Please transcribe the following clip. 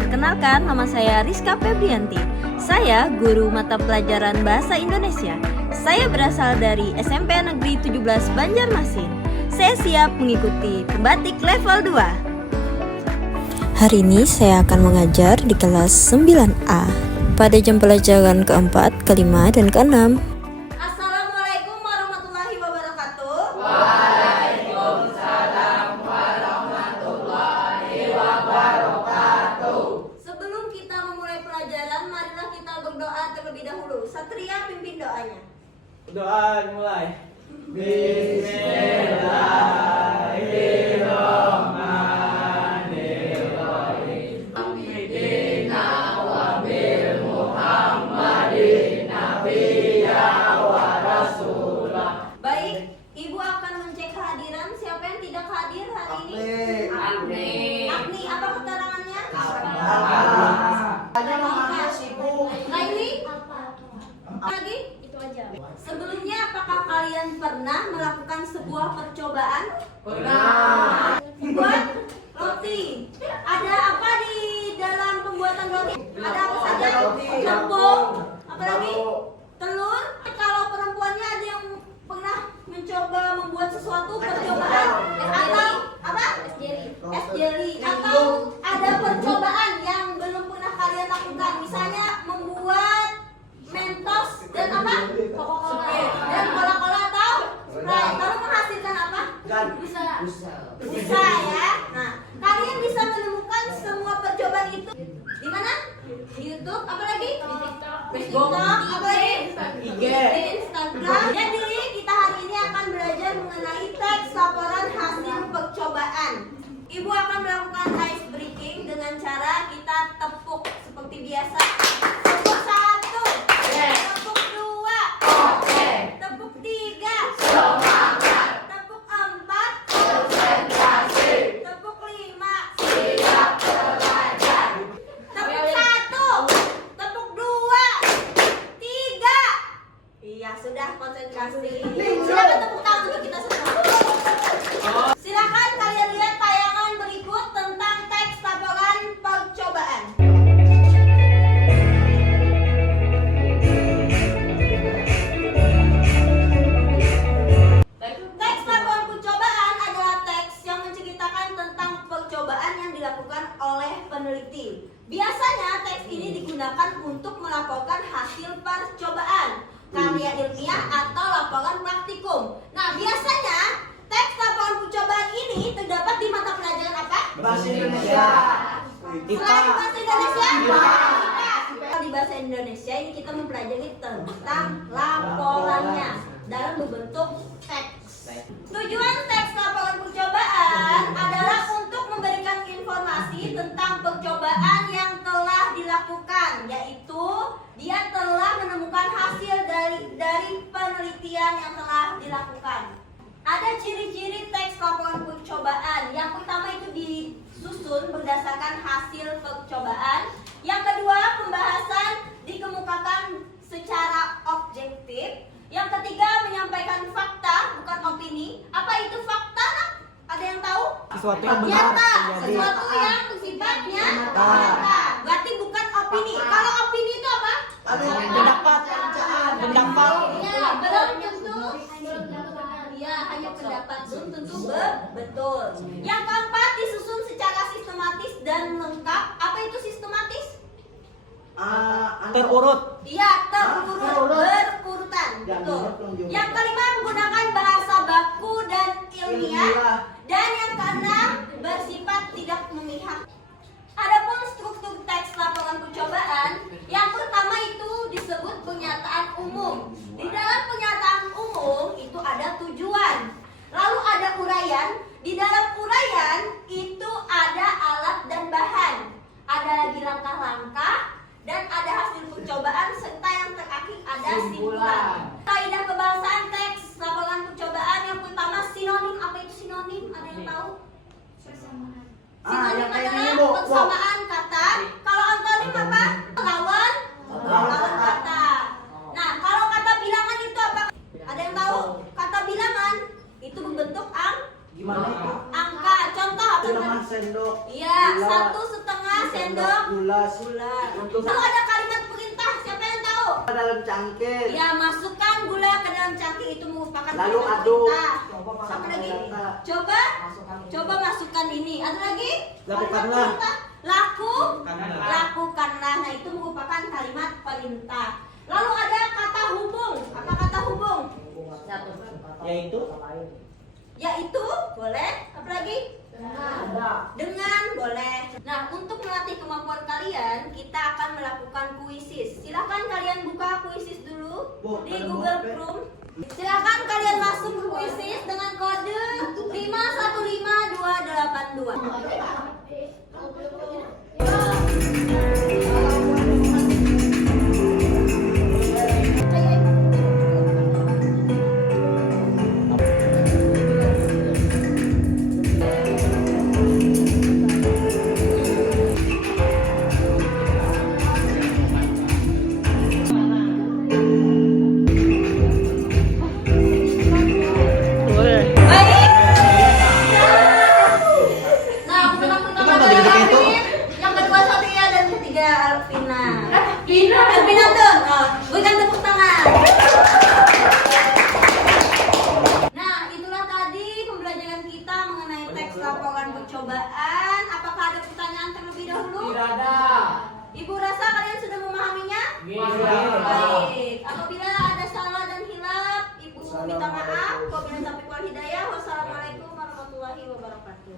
Perkenalkan, nama saya Rizka Febrianti. Saya guru mata pelajaran Bahasa Indonesia. Saya berasal dari SMP Negeri 17 Banjarmasin. Saya siap mengikuti pembatik level 2. Hari ini saya akan mengajar di kelas 9A pada jam pelajaran keempat, kelima, dan keenam. Assalamualaikum warahmatullahi wabarakatuh. Waalaikumsalam warahmatullahi wabarakatuh. Sebelum kita memulai pelajaran, marilah kita berdoa terlebih dahulu. Satria, pimpin doanya. Doa mulai. Bismillahirrahmanirrahim. Amidina wa bil Muhammadin nabiyya wa rasulah. Baik, Ibu akan mencek kehadiran. Siapa yang tidak hadir hari ini? Agni. Agni, apa keterangannya? Ada mamanya sibuk. Laili? Lagi? Itu aja. Sebelumnya, apakah kalian pernah melakukan sebuah percobaan? Pernah. Buat roti. Ada apa di dalam pembuatan roti? Ada apa saja? Tepung. Apa lagi? Telur. Kalau perempuannya ada yang pernah mencoba membuat sesuatu percobaan atau apa? Es jelly. Atau ada percobaan yang belum pernah kalian lakukan? Misalnya membuat Mentos dan apa? Dan cola-cola atau Sprite. Lalu menghasilkan apa? Busa ya. Nah, kalian bisa menemukan semua percobaan itu di mana? Di YouTube, apa lagi? Di TikTok, apa lagi? IG. Di Instagram. Jadi kita hari ini akan belajar mengenai teks laporan hasil percobaan. Ibu akan melakukan ice breaking dengan cara kita tepuk seperti biasa. Tepuk 1, tepuk 2, tepuk 3, tepuk 4, tepuk 5, tepuk 1, tepuk 2, 3. Iya, sudah konsentrasi. Silakan tepuk tangan untuk kita semua. Silakan kalian lihat tayangan berikut tentang teks laporan percobaan. Teks laporan percobaan adalah teks yang menceritakan tentang percobaan yang dilakukan oleh peneliti. Biasanya teks ini digunakan untuk melaporkan hasil percobaan, karya ilmiah atau laporan praktikum. Nah, biasanya teks laporan percobaan ini terdapat di mata pelajaran apa? Bahasa Indonesia. Selain bahasa Indonesia, di bahasa Indonesia ini kita mempelajari tentang laporannya dalam berbentuk teks. Tujuan teks laporan percobaan adalah untuk memberikan informasi tentang percobaan yang telah dilakukan, yaitu dia telah menemukan hasil dari penelitian yang telah dilakukan. Ada ciri-ciri teks laporan percobaan. Yang pertama itu disusun berdasarkan hasil percobaan. Yang kedua, pembahasan dikemukakan secara objektif. Yang ketiga, menyampaikan fakta, bukan opini. Apa itu fakta? Ada yang tahu? Sesuatu yang benar Nyata, terjadi. sesuatu yang sifatnya Nyata. nyata. Berarti bukan opini. Kalau opini itu apa? Pendapat. Pendapat. Ya, belum tentu. Ya, hanya pendapat belum tentu betul. Yang keempat, disusun secara sistematis dan lengkap. Apa itu sistematis? Terurut. Iya, berurutan. Betul. Yang kelima, menggunakan bahasa baku dan ilmiah. Dan yang keenam, bersifat tidak memihak. Adapun struktur teks laporan percobaan, yang pertama itu disebut pernyataan umum. Di dalam pernyataan umum itu ada tujuan. Lalu ada uraian. Di dalam uraian itu ada alat dan bahan. Ada lagi langkah-langkah dan ada hasil percobaan serta yang terakhir ada simpulan. Kaidah pembahasan teks laporan percobaan yang pertama sinonim. Apa itu sinonim? Ada yang tahu? Sinonim adalah persamaan kata. Kalau antonim apa? Lawan kata. Nah, kalau kata bilangan itu apa? Ada yang tahu? Kata bilangan itu berbentuk Gimana itu? angka. Contoh apa? Setengah sendok. Iya, 1,5 sendok Bulas. Bulat. Untuk Lalu ada kalimat perintah, siapa yang tahu? dalam cangkir. Ya, masukkan gula ke dalam cangkir, itu merupakan Lalu kalimat aduk. perintah. Apa lagi? Coba. Coba masukkan ini. Ada lagi? Lakukanlah. Kalimat perintah. Lakukanlah. Nah, itu merupakan kalimat perintah. Lalu ada kata hubung. Apa kata hubung? Yaitu boleh. Apa lagi? Dengan boleh. Nah, untuk melatih kemampuan kalian, kita akan melakukan kuisis. Silahkan kalian buka kuisis dulu di Google Chrome. Silahkan kalian masuk ke kuisis dengan kode 512282. Baik. Nah, pemenang pertama adalah Alvin, yang kedua Satria dan ketiga Alvina. Alvina tuh, berikan tepuk tangan. Nah, itulah tadi pembelajaran kita mengenai teks laporan percobaan. Apakah ada pertanyaan terlebih dahulu? Tidak ada. Ibu rasa kalian sudah memahaminya? Baik. Apabila ada salah dan hilaf, Ibu minta maaf. Wabillahi taufiq wal hidayah. Wassalamualaikum warahmatullahi wabarakatuh.